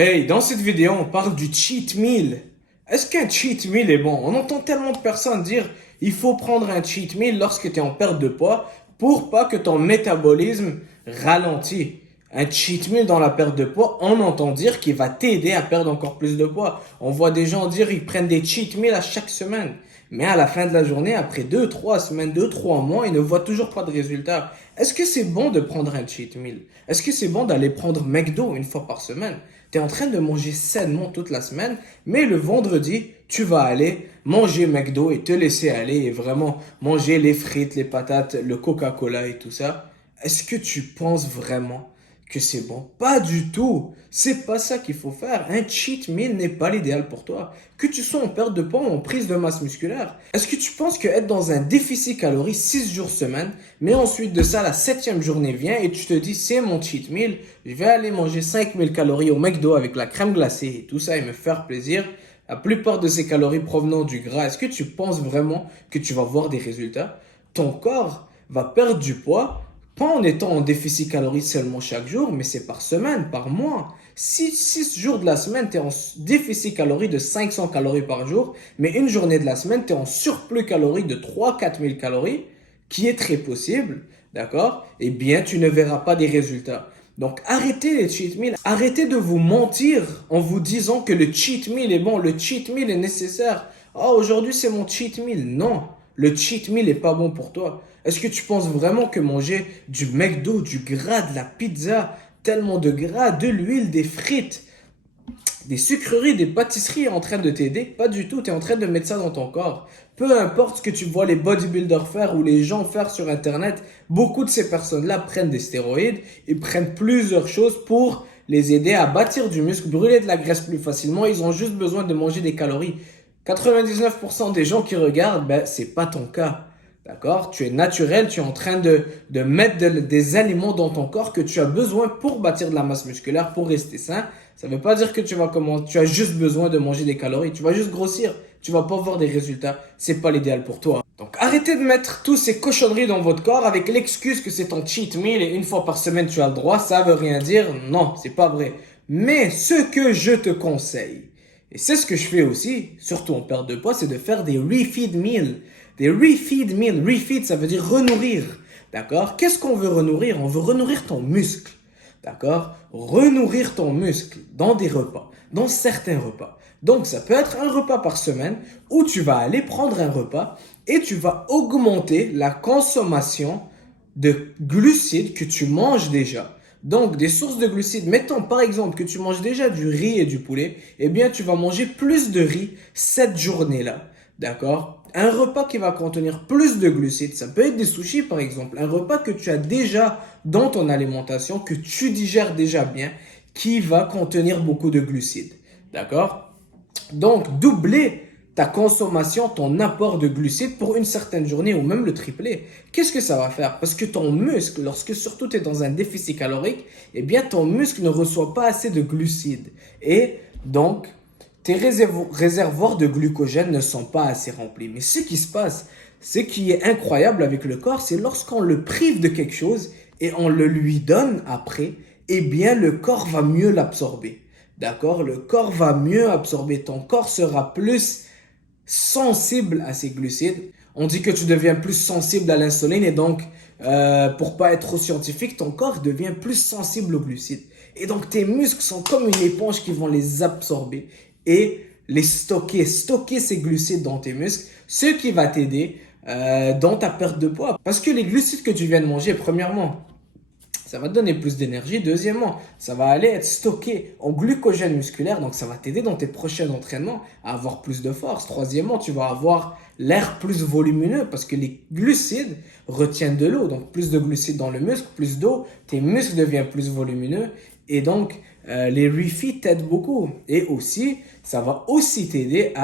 Hey, dans cette vidéo, on parle du cheat meal. Est-ce qu'un cheat meal est bon? On entend tellement de personnes dire il faut prendre un cheat meal lorsque tu es en perte de poids pour pas que ton métabolisme ralentit. Un cheat meal dans la perte de poids, on entend dire qu'il va t'aider à perdre encore plus de poids. On voit des gens dire ils prennent des cheat meals à chaque semaine. Mais à la fin de la journée, après 2, 3 semaines, 2, 3 mois, ils ne voient toujours pas de résultat. Est-ce que c'est bon de prendre un cheat meal? Est-ce que c'est bon d'aller prendre McDo une fois par semaine? Tu es en train de manger sainement toute la semaine, mais le vendredi, tu vas aller manger McDo et te laisser aller et vraiment manger les frites, les patates, le Coca-Cola et tout ça. Est-ce que tu penses vraiment que c'est bon? Pas du tout. C'est pas ça qu'il faut faire. Un cheat meal n'est pas l'idéal pour toi. Que tu sois en perte de poids ou en prise de masse musculaire. Est-ce que tu penses que être dans un déficit calorique 6 jours semaine, mais ensuite de ça, la 7e journée vient et tu te dis c'est mon cheat meal, je vais aller manger 5000 calories au McDo avec la crème glacée et tout ça et me faire plaisir. La plupart de ces calories provenant du gras, est-ce que tu penses vraiment que tu vas voir des résultats? Ton corps va perdre du poids pas en étant en déficit calorique seulement chaque jour, mais c'est par semaine, par mois. Si 6 jours de la semaine, tu es en déficit calorique de 500 calories par jour, mais une journée de la semaine, tu es en surplus calorique de 3 000 à 4 000 calories, qui est très possible, d'accord? Eh bien, tu ne verras pas des résultats. Donc, arrêtez les cheat meals. Arrêtez de vous mentir en vous disant que le cheat meal est bon, le cheat meal est nécessaire. Oh, aujourd'hui, c'est mon cheat meal. Non, le cheat meal n'est pas bon pour toi. Est-ce que tu penses vraiment que manger du McDo, du gras, de la pizza, tellement de gras, de l'huile, des frites, des sucreries, des pâtisseries est en train de t'aider? Pas du tout, tu es en train de mettre ça dans ton corps. Peu importe ce que tu vois les bodybuilders faire ou les gens faire sur internet, beaucoup de ces personnes-là prennent des stéroïdes, ils prennent plusieurs choses pour les aider à bâtir du muscle, brûler de la graisse plus facilement, ils ont juste besoin de manger des calories. 99% des gens qui regardent, ben, c'est pas ton cas. D'accord? Tu es naturel, tu es en train de mettre des aliments dans ton corps que tu as besoin pour bâtir de la masse musculaire, pour rester sain. Ça ne veut pas dire que tu as juste besoin de manger des calories. Tu vas juste grossir. Tu vas pas voir des résultats. C'est pas l'idéal pour toi. Donc arrêtez de mettre tous ces cochonneries dans votre corps avec l'excuse que c'est ton cheat meal et une fois par semaine tu as le droit. Ça veut rien dire. Non, c'est pas vrai. Mais ce que je te conseille, et c'est ce que je fais aussi, surtout en perte de poids, c'est de faire des refeed meals. Des refeed meals. Refeed, ça veut dire renourrir. D'accord? Qu'est-ce qu'on veut renourrir? On veut renourrir ton muscle. D'accord? Renourrir ton muscle dans des repas, dans certains repas. Donc, ça peut être un repas par semaine où tu vas aller prendre un repas et tu vas augmenter la consommation de glucides que tu manges déjà. Donc, des sources de glucides, mettons par exemple que tu manges déjà du riz et du poulet, eh bien, tu vas manger plus de riz cette journée-là. D'accord? Un repas qui va contenir plus de glucides, ça peut être des sushis par exemple, un repas que tu as déjà dans ton alimentation, que tu digères déjà bien, qui va contenir beaucoup de glucides. D'accord? Donc, doubler ta consommation, ton apport de glucides pour une certaine journée ou même le tripler. Qu'est-ce que ça va faire? Parce que ton muscle, lorsque surtout tu es dans un déficit calorique, eh bien ton muscle ne reçoit pas assez de glucides. Et donc, tes réservoirs de glucogène ne sont pas assez remplis. Mais ce qui se passe, ce qui est incroyable avec le corps, c'est lorsqu'on le prive de quelque chose et on le lui donne après, eh bien le corps va mieux l'absorber. D'accord? Le corps va mieux absorber. Ton corps sera plus sensible à ces glucides. On dit que tu deviens plus sensible à l'insuline et donc, pour pas être trop scientifique, ton corps devient plus sensible aux glucides. Et donc, tes muscles sont comme une éponge qui vont les absorber et les stocker ces glucides dans tes muscles, ce qui va t'aider dans ta perte de poids. Parce que les glucides que tu viens de manger, premièrement, ça va te donner plus d'énergie. Deuxièmement, ça va aller être stocké en glucogène musculaire, donc ça va t'aider dans tes prochains entraînements à avoir plus de force. Troisièmement, tu vas avoir l'air plus volumineux parce que les glucides retiennent de l'eau. Donc plus de glucides dans le muscle, plus d'eau, tes muscles deviennent plus volumineux et donc les refeeds t'aident beaucoup. Et aussi, ça va aussi t'aider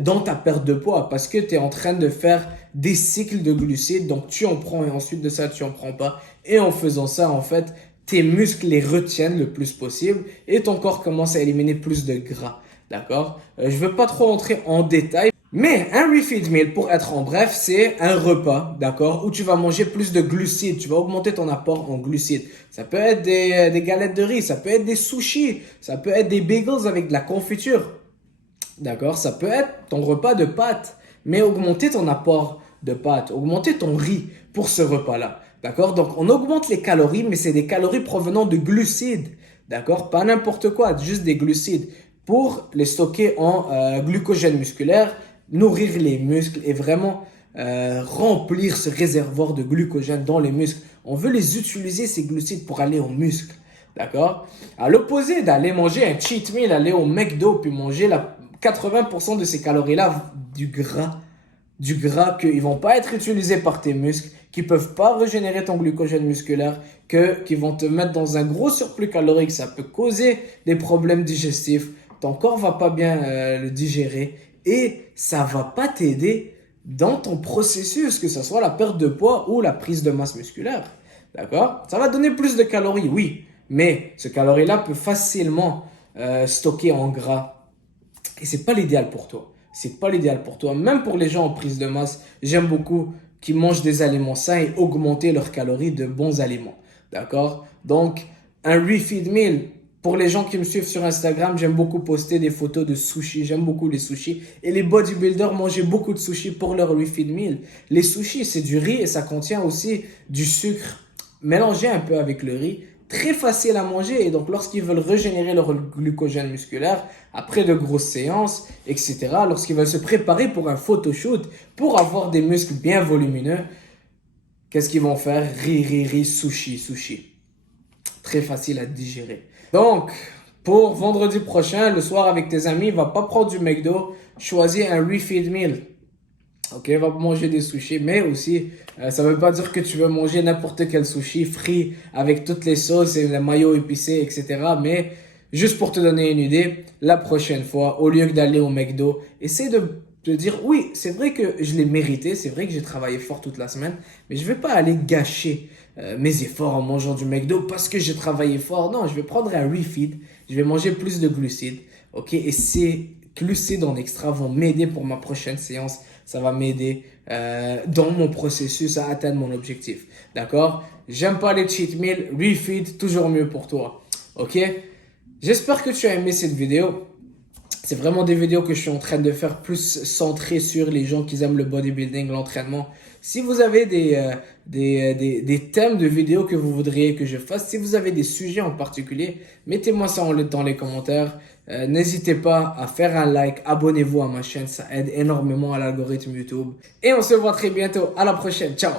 dans ta perte de poids parce que tu es en train de faire des cycles de glucides, donc tu en prends et ensuite de ça tu en prends pas, et en faisant ça en fait tes muscles les retiennent le plus possible et ton corps commence à éliminer plus de gras. D'accord? Je veux pas trop entrer en détail, Mais un refeed meal, pour être en bref, c'est un repas, d'accord, où tu vas manger plus de glucides, tu vas augmenter ton apport en glucides. Ça peut être des galettes de riz, ça peut être des sushis, ça peut être des bagels avec de la confiture, d'accord, ça peut être ton repas de pâtes, mais augmenter ton apport de pâtes, augmenter ton riz pour ce repas-là, d'accord. Donc on augmente les calories, mais c'est des calories provenant de glucides, d'accord, pas n'importe quoi, juste des glucides, pour les stocker en glucogène musculaire, nourrir les muscles et vraiment remplir ce réservoir de glucogène dans les muscles. On veut les utiliser, ces glucides, pour aller aux muscles. D'accord? À l'opposé d'aller manger un cheat meal, aller au McDo, puis manger 80% de ces calories-là du gras qui vont pas être utilisés par tes muscles, qui peuvent pas régénérer ton glucogène musculaire, qui vont te mettre dans un gros surplus calorique. Ça peut causer des problèmes digestifs. Ton corps va pas bien le digérer et ça va pas t'aider dans ton processus, que ce soit la perte de poids ou la prise de masse musculaire. D'accord? Ça va donner plus de calories, oui, mais ce calorie-là peut facilement stocker en gras. Et c'est pas l'idéal pour toi. C'est pas l'idéal pour toi. Même pour les gens en prise de masse, j'aime beaucoup qui mangent des aliments sains et augmenter leurs calories de bons aliments. D'accord? Donc, un refeed meal. Pour les gens qui me suivent sur Instagram, j'aime beaucoup poster des photos de sushis. J'aime beaucoup les sushis. Et les bodybuilders mangeaient beaucoup de sushis pour leur refeed meal. Les sushis, c'est du riz et ça contient aussi du sucre mélangé un peu avec le riz. Très facile à manger. Et donc, lorsqu'ils veulent régénérer leur glucogène musculaire après de grosses séances, etc., lorsqu'ils veulent se préparer pour un photoshoot, pour avoir des muscles bien volumineux, qu'est-ce qu'ils vont faire? Riz, sushi. Très facile à digérer. Donc, pour vendredi prochain, le soir avec tes amis, va pas prendre du McDo, choisis un refeed meal. Ok, va manger des sushis, mais aussi, ça veut pas dire que tu veux manger n'importe quel sushi frit avec toutes les sauces et le mayo épicé, etc. Mais juste pour te donner une idée, la prochaine fois, au lieu d'aller au McDo, essaie de te dire, oui, c'est vrai que je l'ai mérité, c'est vrai que j'ai travaillé fort toute la semaine, mais je vais pas aller gâcher mes efforts en mangeant du McDo parce que j'ai travaillé fort. Non, je vais prendre un refeed, je vais manger plus de glucides, ok, et ces glucides en extra vont m'aider pour ma prochaine séance. Ça va m'aider dans mon processus à atteindre mon objectif. D'accord? J'aime pas les cheat meals. Refeed, toujours mieux pour toi. Ok? J'espère que tu as aimé cette vidéo. C'est vraiment des vidéos que je suis en train de faire plus centrées sur les gens qui aiment le bodybuilding, l'entraînement. Si vous avez des thèmes de vidéos que vous voudriez que je fasse, si vous avez des sujets en particulier, mettez-moi ça dans les commentaires. N'hésitez pas à faire un like, abonnez-vous à ma chaîne, ça aide énormément à l'algorithme YouTube. Et on se voit très bientôt, à la prochaine, ciao!